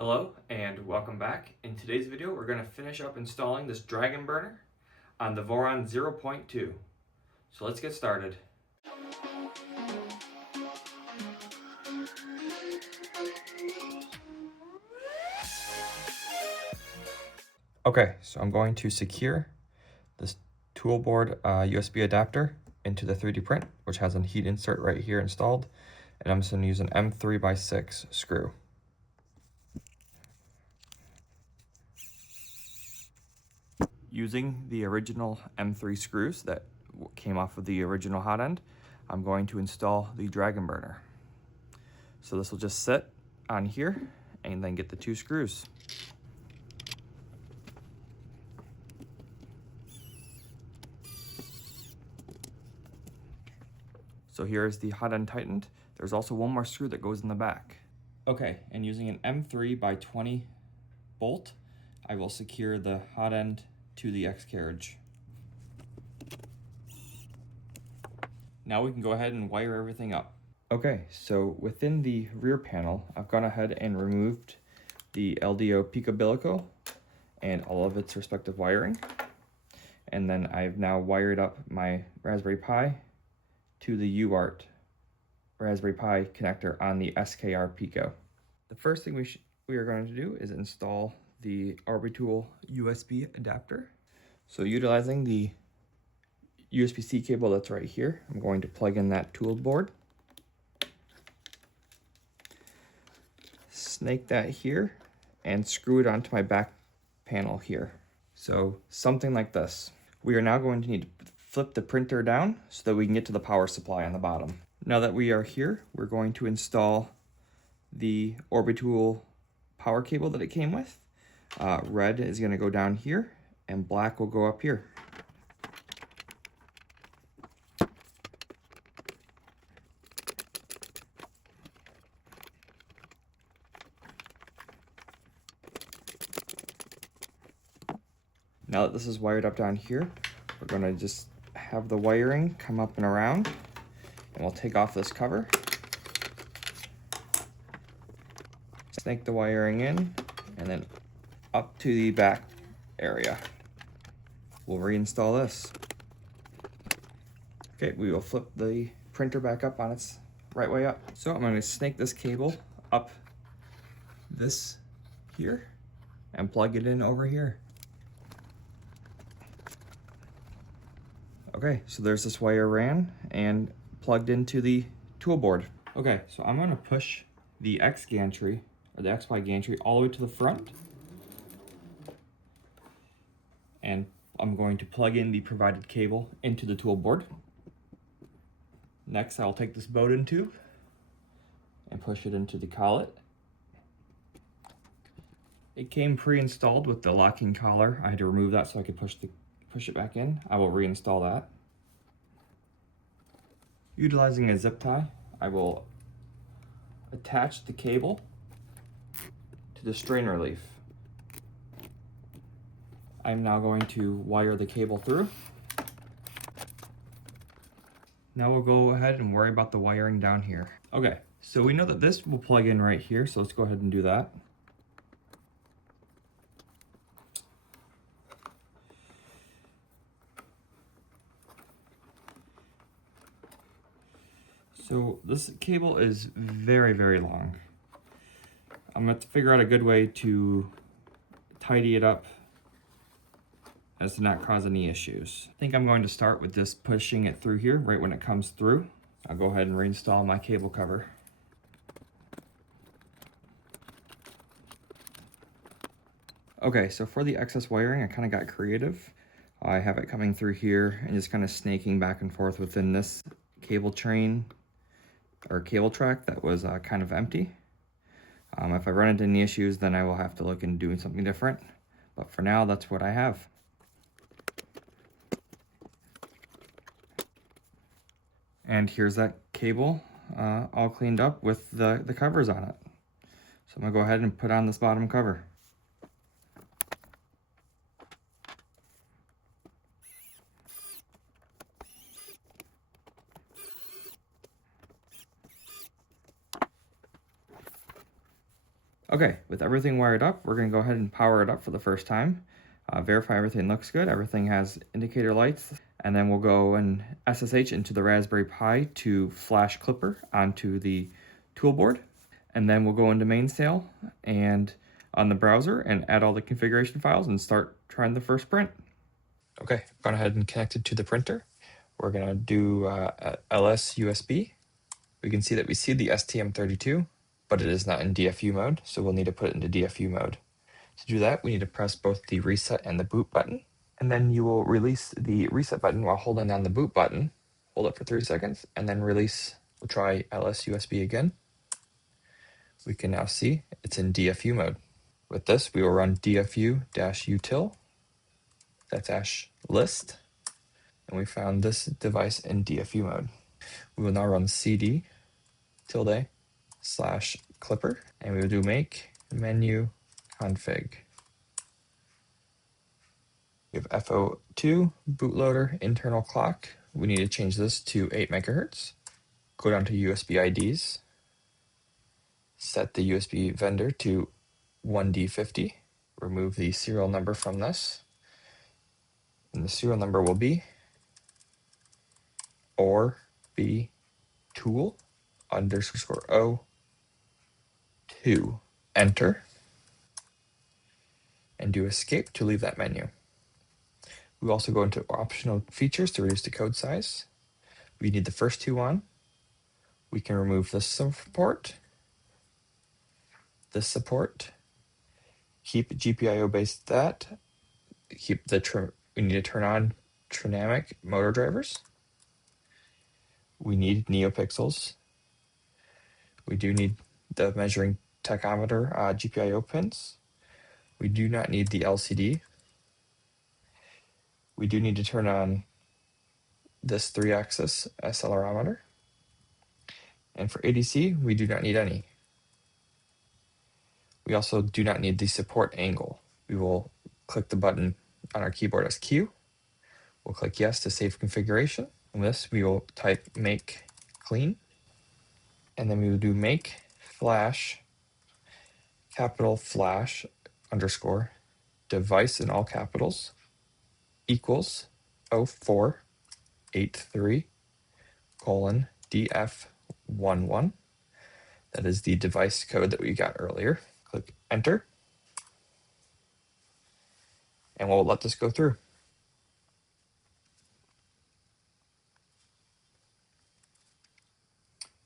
Hello and welcome back. In today's video we're going to finish up installing this Dragonburner on the Voron 0.2. So let's get started. Okay, so I'm going to secure this toolboard USB adapter into the 3D print, which has a heat insert right here installed, and I'm just going to use an M3x6 screw. Using the original M3 screws that came off of the original hot end, I'm going to install the Dragonburner. So this will just sit on here and then get the two screws. So here is the hot end tightened. There's also one more screw that goes in the back. Okay, and using an M3x20 bolt, I will secure the hot end to the X carriage. Now we can go ahead and wire everything up. Okay, so within the rear panel, I've gone ahead and removed the LDO Picobilico and all of its respective wiring. And then I've now wired up my Raspberry Pi to the UART Raspberry Pi connector on the SKR Pico. The first thing we are going to do is install the Orbitool USB adapter. So utilizing the USB-C cable that's right here, I'm going to plug in that tool board. Snake that here and screw it onto my back panel here. So something like this. We are now going to need to flip the printer down so that we can get to the power supply on the bottom. Now that we are here, we're going to install the Orbitool power cable that it came with. Red is going to go down here and black will go up here. Now that this is wired up down here, we're going to just have the wiring come up and around, and we'll take off this cover, snake the wiring in, and then up to the back area. We'll reinstall this. Okay, we will flip the printer back up on its right way up. So I'm going to snake this cable up this here and plug it in over here. Okay, so there's this wire ran and plugged into the tool board. Okay, so I'm going to push the X gantry, or the XY gantry, all the way to the front. And I'm going to plug in the provided cable into the tool board. Next, I'll take this Bowden tube and push it into the collet. It came pre-installed with the locking collar. I had to remove that so I could push it back in. I will reinstall that. Utilizing a zip tie, I will attach the cable to the strainer leaf. I'm now going to wire the cable through. Now we'll go ahead and worry about the wiring down here. Okay, so we know that this will plug in right here, so let's go ahead and do that. So this cable is very, very long. I'm going to have to figure out a good way to tidy it up as to not cause any issues. I think I'm going to start with just pushing it through here right when it comes through. I'll go ahead and reinstall my cable cover. Okay, so for the excess wiring, I kind of got creative. I have it coming through here and just kind of snaking back and forth within this cable train or cable track that was kind of empty. If I run into any issues, then I will have to look into doing something different. But for now, that's what I have. And here's that cable all cleaned up with the covers on it. So I'm gonna go ahead and put on this bottom cover. Okay, with everything wired up, we're going to go ahead and power it up for the first time. Verify everything looks good, everything has indicator lights, and then we'll go and SSH into the Raspberry Pi to flash Clipper onto the toolboard. And then we'll go into Mainsail and on the browser and add all the configuration files and start trying the first print. Okay, I've gone ahead and connected to the printer. We're going to do LS USB. We can see that we see the STM32, but it is not in DFU mode, so we'll need to put it into DFU mode. To do that, we need to press both the reset and the boot button, and then you will release the reset button while holding down the boot button. Hold it for 3 seconds, and then release. We'll try LS USB again. We can now see it's in DFU mode. With this, we will run dfu-util, -list, and we found this device in DFU mode. We will now run cd /clipper, and we will do make menu config. We have FO2, bootloader, internal clock. We need to change this to 8 megahertz. Go down to USB IDs. Set the USB vendor to 1D50. Remove the serial number from this. And the serial number will be OR-B tool _O2. Enter. And do escape to leave that menu. We also go into optional features to reduce the code size. We need the first two on. We can remove this support, keep GPIO based that, keep the we need to turn on Trinamic motor drivers. We need NeoPixels. We do need the measuring tachometer GPIO pins. We do not need the LCD. We do need to turn on this 3-axis accelerometer. And for ADC, we do not need any. We also do not need the support angle. We will click the button on our keyboard as Q. We'll click yes to save configuration. On this, we will type make clean. And then we will do make flash, capital flash _ device in all capitals equals 0483:DF11. That is the device code that we got earlier. Click enter. And we'll let this go through.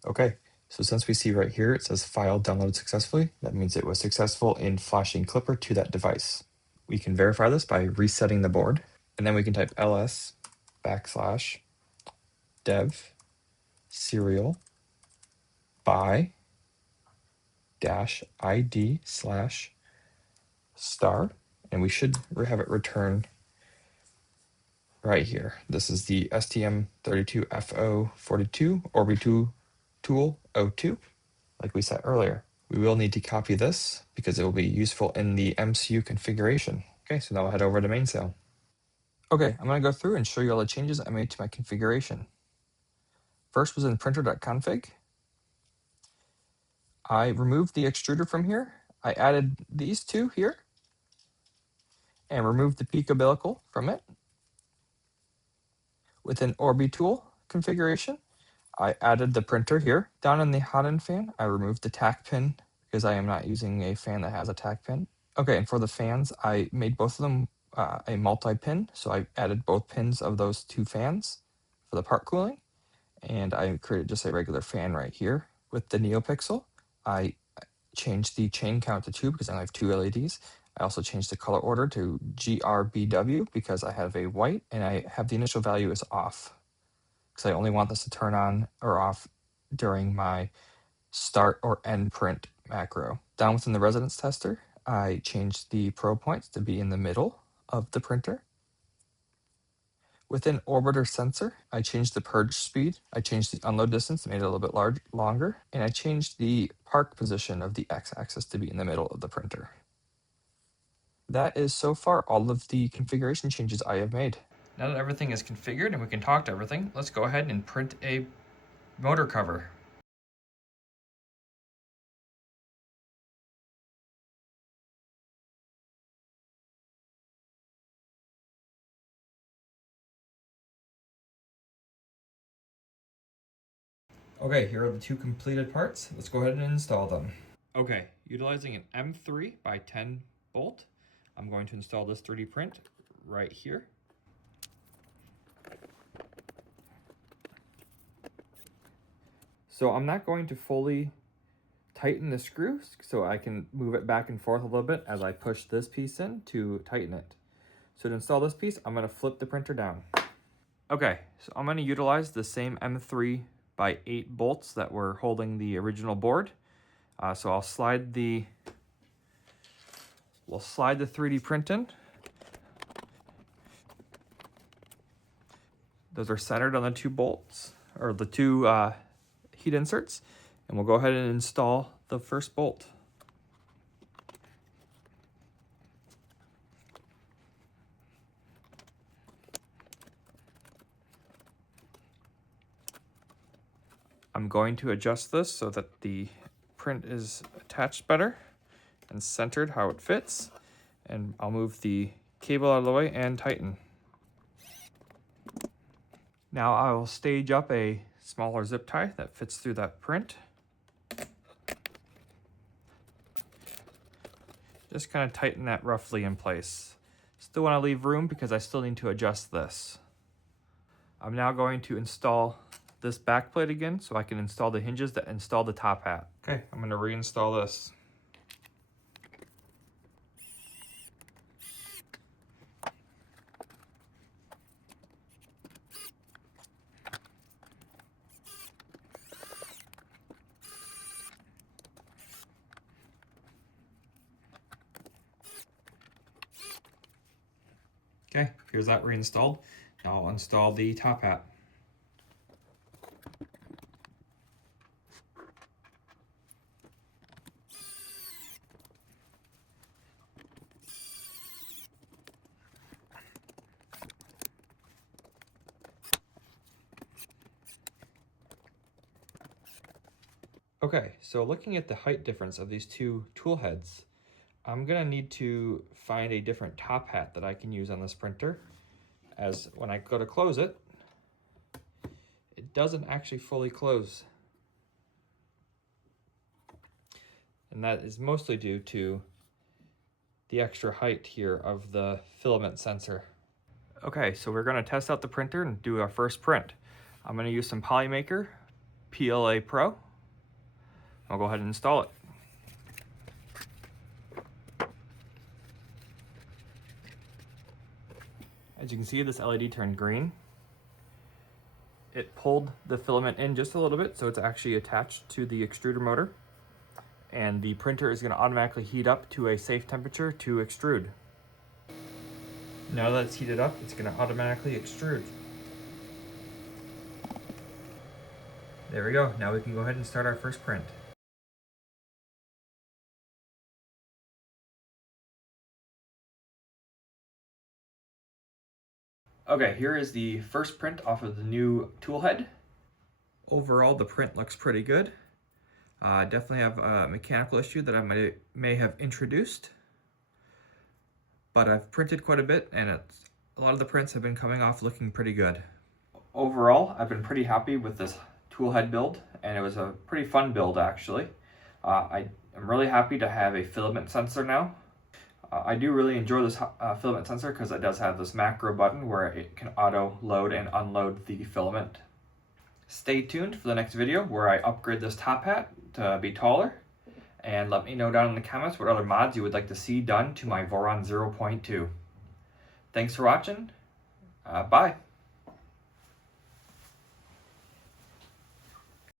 Okay, so since we see right here, it says file downloaded successfully, that means it was successful in flashing Clipper to that device. We can verify this by resetting the board, and then we can type ls /dev serial by -id/star, and we should have it return right here. This is the STM32FO42 Orbi2 Tool 02, like we said earlier. We will need to copy this because it will be useful in the MCU configuration. Okay, so now we'll head over to Mainsail. Okay, I'm going to go through and show you all the changes I made to my configuration. First was in printer.config. I removed the extruder from here. I added these two here and removed the peak umbilical from it. Within Orbi tool configuration, I added the printer here. Down in the hotend fan, I removed the tack pin because I am not using a fan that has a tack pin. Okay, and for the fans, I made both of them a multi-pin, so I added both pins of those two fans for the part cooling, and I created just a regular fan right here. With the NeoPixel, I changed the chain count to 2 because I only have 2 LEDs. I also changed the color order to GRBW because I have a white and I have the initial value is off because I only want this to turn on or off during my start or end print macro. Down within the residence tester, I changed the probe points to be in the middle of the printer. Within orbiter sensor, I changed the purge speed, I changed the unload distance, made it a little bit longer, and I changed the park position of the x-axis to be in the middle of the printer. That is so far all of the configuration changes I have made. Now that everything is configured and we can talk to everything, let's go ahead and print a motor cover. Okay, here are the two completed parts. Let's go ahead and install them. Okay, utilizing an M3 by 10 bolt, I'm going to install this 3D print right here. So I'm not going to fully tighten the screw so I can move it back and forth a little bit as I push this piece in to tighten it. So to install this piece, I'm going to flip the printer down. Okay, so I'm going to utilize the same M3 by 8 bolts that were holding the original board. So we'll slide the 3D print in. Those are centered on the 2 bolts, or the 2 heat inserts, and we'll go ahead and install the first bolt. I'm going to adjust this so that the print is attached better and centered how it fits, and I'll move the cable out of the way and tighten. Now I will stage up a smaller zip tie that fits through that print. Just kind of tighten that roughly in place. Still want to leave room because I still need to adjust this. I'm now going to install this back plate again so I can install the hinges that install the top hat. Okay, I'm going to reinstall this. Okay, here's that reinstalled. Now I'll install the top hat. Okay, so looking at the height difference of these two tool heads, I'm gonna need to find a different top hat that I can use on this printer, as when I go to close it, it doesn't actually fully close. And that is mostly due to the extra height here of the filament sensor. Okay, so we're gonna test out the printer and do our first print. I'm gonna use some Polymaker PLA Pro. I'll go ahead and install it. As you can see, this LED turned green. It pulled the filament in just a little bit, so it's actually attached to the extruder motor. And the printer is going to automatically heat up to a safe temperature to extrude. Now that it's heated up, it's going to automatically extrude. There we go. Now we can go ahead and start our first print. Okay, here is the first print off of the new toolhead. Overall, the print looks pretty good. Definitely have a mechanical issue that I may have introduced, but I've printed quite a bit, and a lot of the prints have been coming off looking pretty good. Overall, I've been pretty happy with this toolhead build, and it was a pretty fun build actually. I am really happy to have a filament sensor now. I do really enjoy this filament sensor because it does have this macro button where it can auto load and unload the filament. Stay tuned for the next video where I upgrade this top hat to be taller, and let me know down in the comments what other mods you would like to see done to my Voron 0.2. Thanks for watching. Bye.